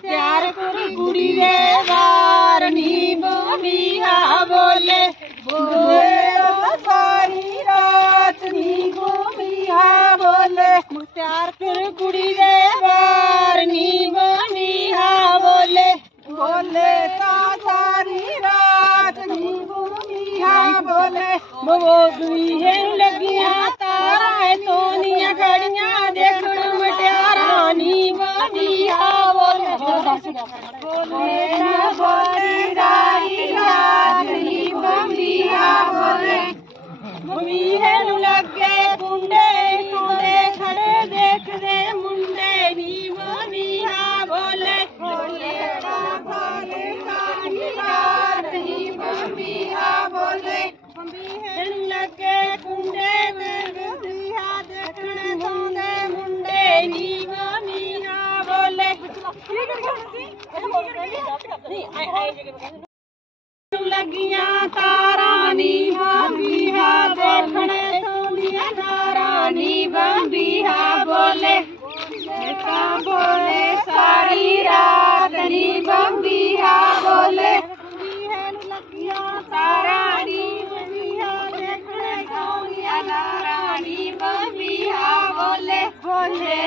प्यार पूरी गुड़ी रे वारनी बोलिया बोले। बोले सारी रात नी गोमिया बोले। प्यार फिर गुड़ी रे वारनी बोलिया बोले। बोले सारी रात नी गोमिया बोले। वो दुई लगिया, तारा तो ਬੋਲੇ ਨੂੰ ਲੱਗੇ ਕੁੰਡੇ ਕੋਲੇ ਖੜੇ ਦੇਖਦੇ ਮੁੰਡੇ ਨੀ ਬੋਲੀਆ ਬੋਲੇ ਬੋਲੇ ਬੋਲੇ ਰਾਈ ਰਾਤ ਨੀ ਬੰਬੀਆ ਬੋਲੇ ਮਮੀਹੇ ਨੂੰ ਲੱਗੇ ਕੁੰਡੇ ਦੇਖਦਿਆ ਦੇਖਣ ਸੌਂਦੇ ਮੁੰਡੇ ਨੀ ਬੋਲੀਆ ਬੋਲੇ। ਲੱਗੀਆਂ ਤਾਰਾਂ ਨੀ ਬੰਬੀਹਾ ਦੇਖਣੇ ਸੌਂਦੀਆਂ ਨਾਰਾਂ ਨੀ ਬੰਬੀਹਾ ਬੋਲੇ ਤਾਂ ਬੋਲੇ ਸਾਰੀ ਰਾਤ ਨੀ ਬੰਬੀਹਾ ਬੋਲੇ ਲੱਗੀਆਂ ਤਾਰਾਂ ਨੀ ਬੰਬੀਹਾ ਦੇਖਣੇ ਸੌਂਦੀਆਂ ਨਾਰਾਂ ਨੀ ਬੰਬੀਹਾ ਬੋਲੇ ਬੋਲੇ ਤਾਂ ਬੋਲੇ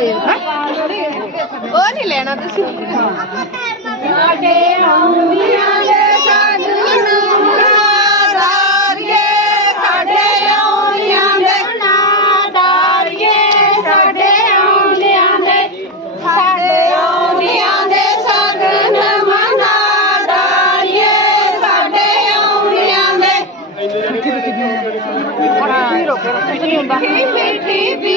ਉਹ ਨਹੀਂ ਲੈਣਾ ਤੁਸੀਂ। ਸਾਡੇ ਆਉਂਦੀਆਂ ਦੇ ਸਾਧੂ ਨਾਦਾਰੀਏ ਸਾਡੇ ਆਉਂਦੀਆਂ ਦੇ ਨਾਦਾਰੀਏ ਸਾਡੇ ਆਉਂਦੀਆਂ ਦੇ ਸਾਡੇ ਆਉਂਦੀਆਂ ਦੇ ਸਗਨ ਮਨਾਦਾਰੀਏ ਸਾਡੇ ਆਉਂਦੀਆਂ ਦੇ ਮਿੱਠੀ ਮਿੱਠੀ ਬੀ